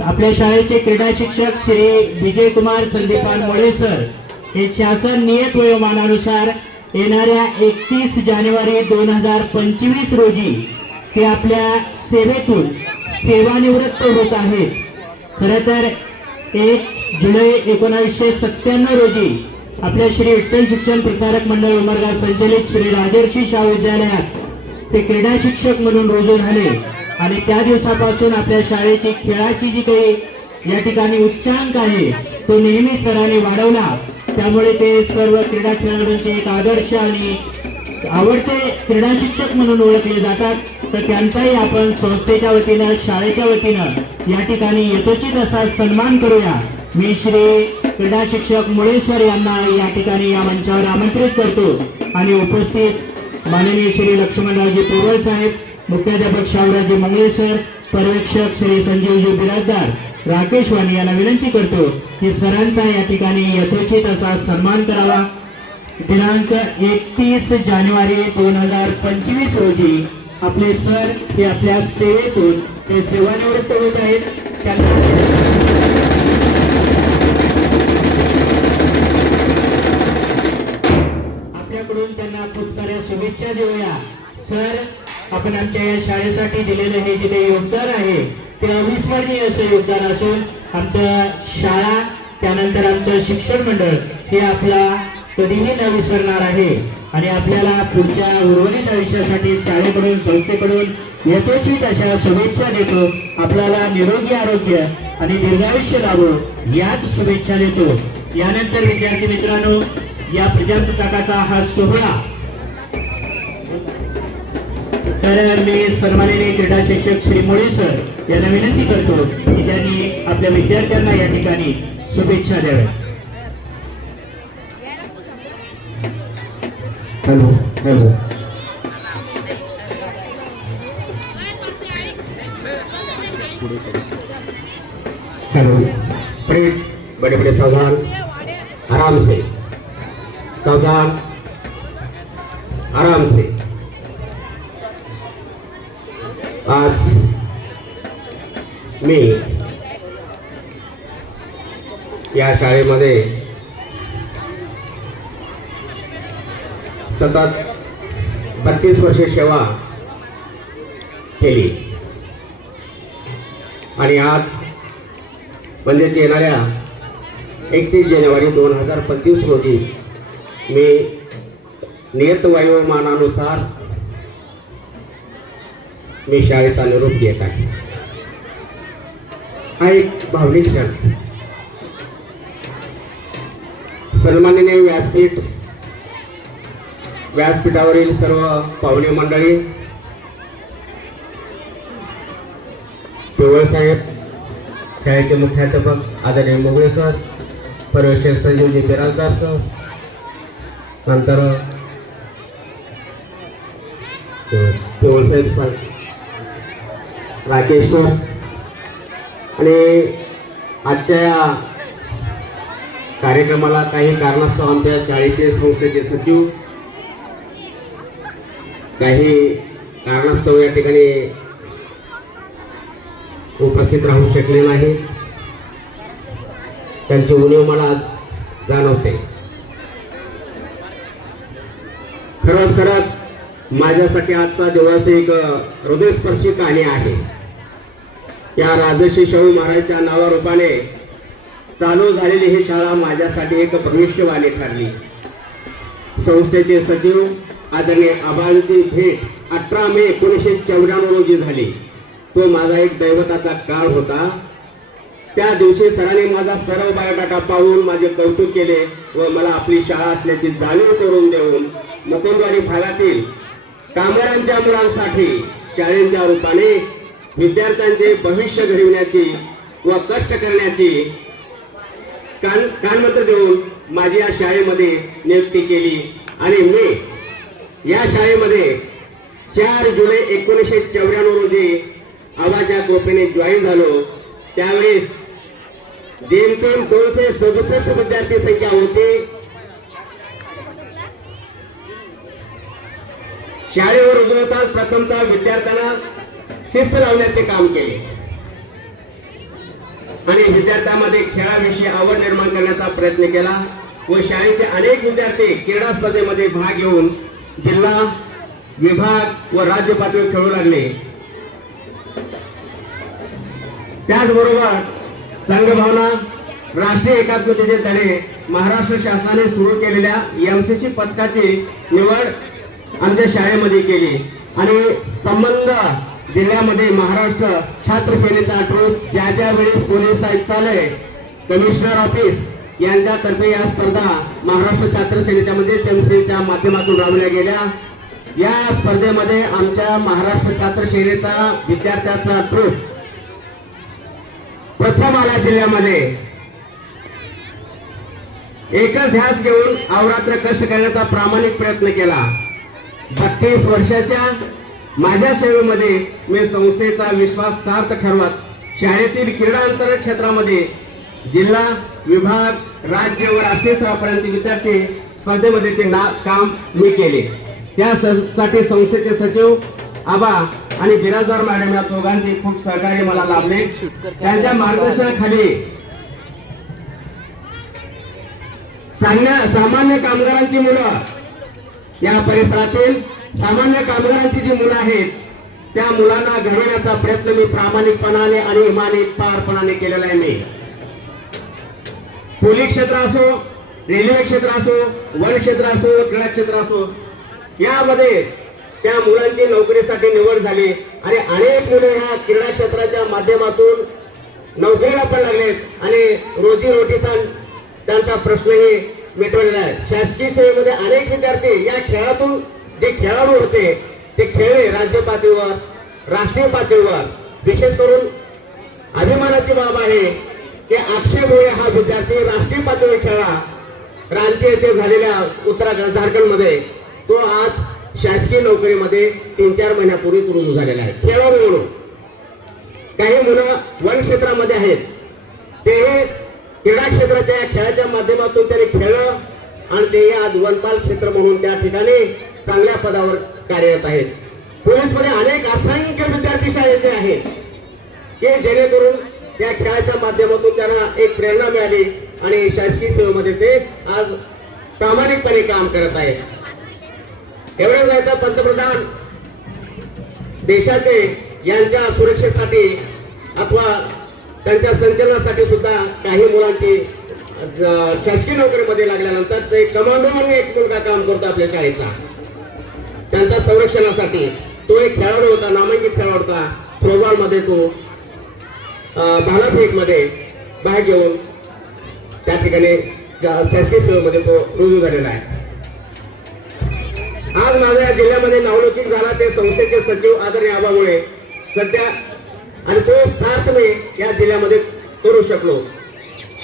आपल्या शाळेचे क्रीडा शिक्षक श्री विजय कुमार संदीपान मोळे सर हे शासन नियत वयोमानानुसार येणाऱ्या एकतीस जानेवारी दोन हजार पंचवीस रोजी ते आपल्या सेवेतून सेवानिवृत्त होत आहेत. खरं तर एक जुलै एकोणावीसशे सत्त्याण्णव रोजी आपल्या श्री विठ्ठल शिक्षण प्रसारक मंडळ उमरगाव संचलित श्री राजर्षी शाह विद्यालयात ते क्रीडा शिक्षक म्हणून रुजू झाले. आणि त्या दिवसापासून आपल्या शाळेची खेळाची जी काही या ठिकाणी उच्चांक आहे तो नेहमी सरांनी वाढवला. त्यामुळे ते सर्व क्रीडा खेळाडूंचे एक आदर्श आणि आवडते क्रीडा शिक्षक म्हणून ओळखले जातात. तर त्यांचाही आपण संस्थेच्या वतीनं शाळेच्या वतीनं या ठिकाणी यथोचित असा सन्मान करूया. मी श्री क्रीडा शिक्षक मुळेश्वर यांना या ठिकाणी या मंचावर आमंत्रित करतो. आणि उपस्थित माननीय श्री लक्ष्मणरावजी पोवळ साहेब मुख्याध्यापक शाहराजी मंगळे सर पर्यवेक्षक श्री संजीवजी बिराजदार राकेश वाणी यांना विनंती करतो की सरांचा या ठिकाणी यथोचित असा सन्मान करावा. दिनांक एकतीस जानेवारी दोन हजार पंचवीस रोजी आपले सर हे आपल्या सेवेतून ते सेवानिवृत्त होत आहेत. त्यांना आपल्याकडून त्यांना खूप साऱ्या शुभेच्छा देऊया. सर आपण आमच्या या शाळेसाठी दिलेलं हे जे काही योगदान आहे ते अविस्मरणीय असं योगदान असून आमचं शाळा त्यानंतर आमचं शिक्षण मंडळ हे आपला कधीही न विसरणार आहे. आणि आपल्याला पुढच्या उर्वरित आयुष्यासाठी शाळेकडून संस्थेकडून यथोचित अशा शुभेच्छा देतो. आपल्याला निरोगी आरोग्य आणि दीर्घायुष्य लाभो याच शुभेच्छा देतो. यानंतर विद्यार्थी मित्रांनो या प्रजासत्ताकाचा हा सोहळा तर मी सन्माननीय क्रीडा शिक्षक श्री मुळे सर यांना विनंती करतो की त्यांनी आपल्या विद्यार्थ्यांना या ठिकाणी शुभेच्छा द्याव्या. Hello hello. हेलो. प्लीज बड़े बड़े सावधान. आराम से सावधान. आज मी या शाळेमध्ये सतत बत्तीस वर्षे सेवा केली. आणि आज म्हणजेच येणाऱ्या एकतीस जानेवारी दोन हजार पंचवीस रोजी मी नियत वयोमानानुसार मी शाळेचा निरोप घेत आहे. हा एक भावनिक क्षण. सन्माननीय व्यासपीठ व्यासपीठावरील सर्व पाहुणे मंडळी पिवळसाहेब शाळेचे मुख्याध्यापक आदरणीय मोगळे सर पर्यवेक्षक संजीवजी बिराजदार सर नंतर पिवळसाहेब सर राकेश सर आणि आजच्या या कार्यक्रमाला काही कारणास्तव आमच्या शाळेचे संस्थेचे सचिव काही कारणास्तव या ठिकाणी उपस्थित राहू शकले नाही. त्यांची उणीव मला आज जाणवते. खरंच खरंच माझ्यासाठी आजचा दिवस एक हृदयस्पर्शी कहाणी आहे. या राजश्री शाहू महाराजच्या नावारूपाने चालू झालेली ही शाळा माझ्यासाठी एक भविष्यवाणी ठरली. संस्थेचे सचिव आदरणीय आबांची भेट अठरा मे एकोणीसशे चौऱ्याण्णव रोजी झाली. तो माझा एक दैवताचा काळ होता. त्या दिवशी सरांनी माझा सर्व बायोडाटा पाहून माझे कौतुक केले व मला आपली शाळा असल्याची जाणीव करून देऊन मुकुंदवाडी भागातील कामगारांच्या मुलांसाठी शाळेच्या रूपाने विद्यार्थ्यांचे भविष्य घडविण्याची व कष्ट करण्याची कान कानमंत्र देऊन माझी या शाळेमध्ये नियुक्ती केली. आणि मी या शाळेमध्ये चार जुलै एकोणीसशे चौऱ्याण्णव रोजी आवाच्या कृपेने जॉईन झालो. त्यावेळेस जेमतेम दोनशे सदुसष्ट विद्यार्थी संख्या होती. शाळेवर उजवताच प्रथमतः विद्यार्थ्यांना शिस्त लावण्याचे काम केले. आणि विद्यार्थ्यांमध्ये खेळाविषयी आवड निर्माण करण्याचा प्रयत्न केला व शाळेचे अनेक विद्यार्थी क्रीडा स्पर्धेमध्ये भाग घेऊन जिल्हा विभाग व राज्य पातळीवर खेळू लागले. त्याचबरोबर संघभावना राष्ट्रीय एकात्मतेचे धडे महाराष्ट्र शासनाने सुरू केलेल्या एमसीसी पथकाची निवड आमच्या शाळेमध्ये केली. आणि संबंध जिल्ह्यामध्ये महाराष्ट्र छात्र सेनेचा ट्रूप ज्या ज्या वेळेस पोलीस आयुक्तालय कमिशनर ऑफिस यांच्यातर्फे या स्पर्धा महाराष्ट्र छात्र सेनेच्या म्हणजे सेनेच्या माध्यमातून राबवल्या गेल्या. या स्पर्धेमध्ये आमच्या महाराष्ट्र छात्र सेनेचा विद्यार्थ्याचा ट्रूप प्रथम आला जिल्ह्यामध्ये. एकच ध्यास घेऊन अवरात्र कष्ट करण्याचा प्रामाणिक प्रयत्न केला. बत्तीस वर्षाच्या माझ्या सेवेमध्ये मी संस्थेचा विश्वास सार्थ ठरवत शाळेतील क्रीडा अंतर्गत क्षेत्रामध्ये जिल्हा विभाग राज्य व राष्ट्रीय स्तरापर्यंत विद्यार्थी स्पर्धेमध्ये ते ना काम मी केले. त्यासाठी संस्थेचे सचिव आबा आणि बिराजदार मॅडम या दोघांचे खूप सहकार्य मला लाभले. त्यांच्या मार्गदर्शनाखाली सांगण्या सामान्य कामगारांची मुलं या परिसरातील सामान्य कामगारांची जी मुलं आहेत त्या मुलांना घडवण्याचा प्रयत्न मी प्रामाणिकपणाने आणि इमानित पारपणाने केलेला आहे मी. पोलीस क्षेत्र असो रेल्वे क्षेत्र असो वन क्षेत्र असो क्रीडा क्षेत्र असो यामध्ये त्या मुलांची नोकरीसाठी निवड झाली आणि अनेक मुले ह्या क्रीडा क्षेत्राच्या माध्यमातून नोकरीला पण लागलेत आणि रोजीरोटीचा त्यांचा प्रश्नही मिटवलेला आहे. शासकीय सेवेमध्ये अनेक विद्यार्थी या खेळातून जे खेळाडू होते ते खेळले राज्य पातळीवर राष्ट्रीय पातळीवर विशेष करून अभिमानाची बाब आहे की अक्षय भोळे हा विद्यार्थी राष्ट्रीय पातळीवर खेळला. रांची येथे झालेल्या उत्तराखंड झारखंडमध्ये तो आज शासकीय नोकरीमध्ये तीन चार महिन्यापूर्वी रुजू झालेला आहे. खेळाडू म्हणून. काही मुलं वन क्षेत्रामध्ये आहेत. ते क्रीडा क्षेत्राच्या या खेळाच्या माध्यमातून त्याने खेळलं आणि ते आज वनपाल क्षेत्र म्हणून त्या ठिकाणी चांगल्या पदावर कार्यरत आहेत. पोलीसमध्ये अनेक असंख्य विद्यार्थी शाळेचे आहेत. की जेणेकरून त्या खेळाच्या माध्यमातून त्यांना एक प्रेरणा मिळाली आणि शासकीय सेवेमध्ये ते आज प्रामाणिकपणे काम करत आहेत. एवढं जायचं पंतप्रधान देशाचे यांच्या सुरक्षेसाठी अथवा त्यांच्या संचलनासाठी सुद्धा काही मुलांची शासकीय नोकरीमध्ये लागल्यानंतर ते कमांडो म्हणून एक मुलगा काम करतो आपल्या शाळेचा त्यांच्या संरक्षणासाठी. तो एक खेळाडू होता नामांकित खेळाडू होता. थ्रोबॉलमध्ये तो भालाफेकमध्ये भाग घेऊन त्या ठिकाणी शा- शासकीय सेवेमध्ये तो रुजू झालेला आहे. आज माझ्या या जिल्ह्यामध्ये नावलौकिक झाला ते संस्थेचे सचिव आदरणीय आबामुळे सध्या आणि तो सार्थ मी या जिल्ह्यामध्ये करू शकलो.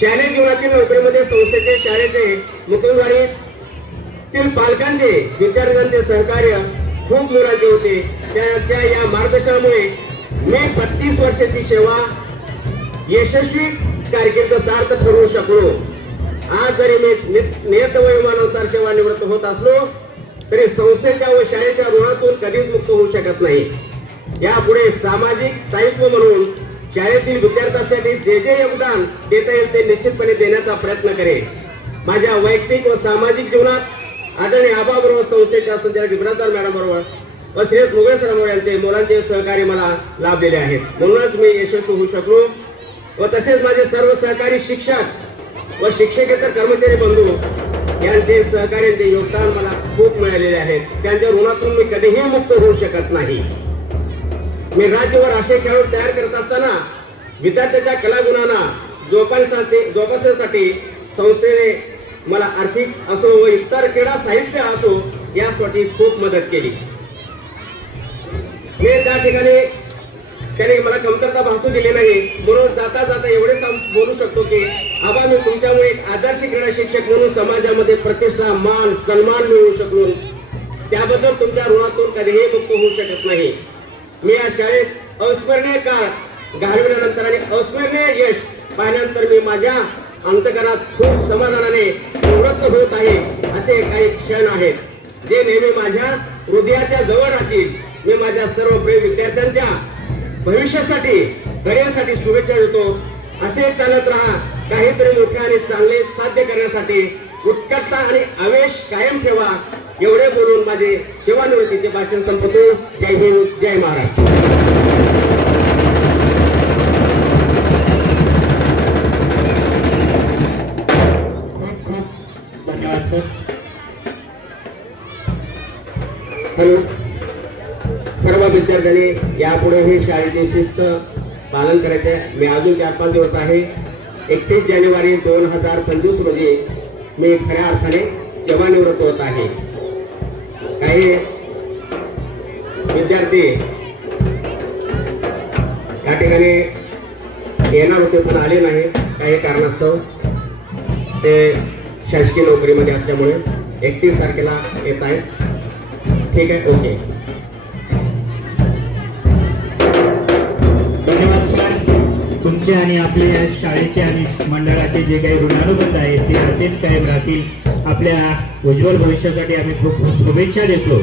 शालेय जीवनातील नोकरीमध्ये संस्थेचे शाळेचे त्यातील पालकांचे विद्यार्थ्यांचे सहकार्य खूप मोलाचे होते. त्याच्या या मार्गदर्शनामुळे मी बत्तीस वर्षाची सेवा यशस्वी कारकीर्द सार्थ ठरवू शकलो. आज जरी मी नियत वयोमानानुसार सेवानिवृत्त होत असलो तरी संस्थेच्या व शाळेच्या ऋणातून कधीच मुक्त होऊ शकत नाही. यापुढे सामाजिक दायित्व म्हणून शाळेतील विद्यार्थ्यांसाठी जे जे योगदान देता येईल ते निश्चितपणे देण्याचा प्रयत्न करेन. माझ्या वैयक्तिक व सामाजिक जीवनात आदरणीय आबाबरोबर संस्थेच्या संचालक इब्रादार मॅडम बरोबर. व श्रेयस मुगळे सरांवर यांचे मोलांचे सहकार्य मला लाभलेले आहेत. म्हणूनच मी यशस्वी होऊ शकलो. व तसेच माझे सर्व सहकारी शिक्षक व शिक्षकेतर कर्मचारी बंधू यांचे सहकार्यांचे योगदान मला खूप मिळालेले आहेत त्यांच्या ऋणातून मी कधीही मुक्त होऊ शकत नाही. मी राज्य व राष्ट्रीय खेळाडू तयार करत असताना विद्यार्थ्याच्या कलागुणांना जोपासण्यासाठी जोपासण्यासाठी संस्थेने मला आर्थिक असो व इतर क्रीडा साहित्य असो यासाठी खूप मदत केली. मी त्या ठिकाणी त्याने मला कमतरता भासू दिली नाही. म्हणून जाता जाता एवढे बोलू शकतो की आबा मी तुमच्यामुळे एक आदर्श क्रीडा शिक्षक म्हणून समाजामध्ये प्रतिष्ठा मान सन्मान मिळवू शकलो. त्याबद्दल तुमच्या ऋणातून कधीही मुक्त होऊ शकत नाही. मी या शाळेत अविस्मरणीय काळ घालविल्यानंतर आणि अविस्मरणीय यश पाहिल्यानंतर मी माझ्या अंतकरात खूप समाधानाने प्रवृत्त होत आहे असे काही क्षण आहेत. जे नेहमी माझ्या हृदयाच्या जवळ राहतील. मी माझ्या सर्व प्रेम विद्यार्थ्यांच्या भविष्यासाठी करिअरसाठी शुभेच्छा देतो. असे चालत राहा काहीतरी मोठे आणि चांगले साध्य करण्यासाठी उत्कटता आणि आवेश कायम ठेवा. एवढे बोलून माझे सेवानिवृत्तीचे भाषण संपतो. जय हिंद जय महाराष्ट्र. विद्यार्थ्यांनी यापुढे हे शाळेचे शिस्त पालन करायचे. मी अजून चार पाच दिवस आहे. एकतीस जानेवारी दोन हजार पंचवीस रोजी मी खऱ्या अर्थाने सेवानिवृत्त होत आहे. काही विद्यार्थी या ठिकाणी येणार होते पण आले नाही. काही कारणास्तव ते शासकीय नोकरीमध्ये असल्यामुळे एकतीस तारखेला येत आहेत. ठीक आहे ओके. तुमचे आणि आपले शाळेचे आणि मंडळाचे जे काही ऋणानुबंध आहेत ते असेच कायम राहतील. आपल्या उज्ज्वल भविष्यासाठी आम्ही खूप खूप शुभेच्छा देतो.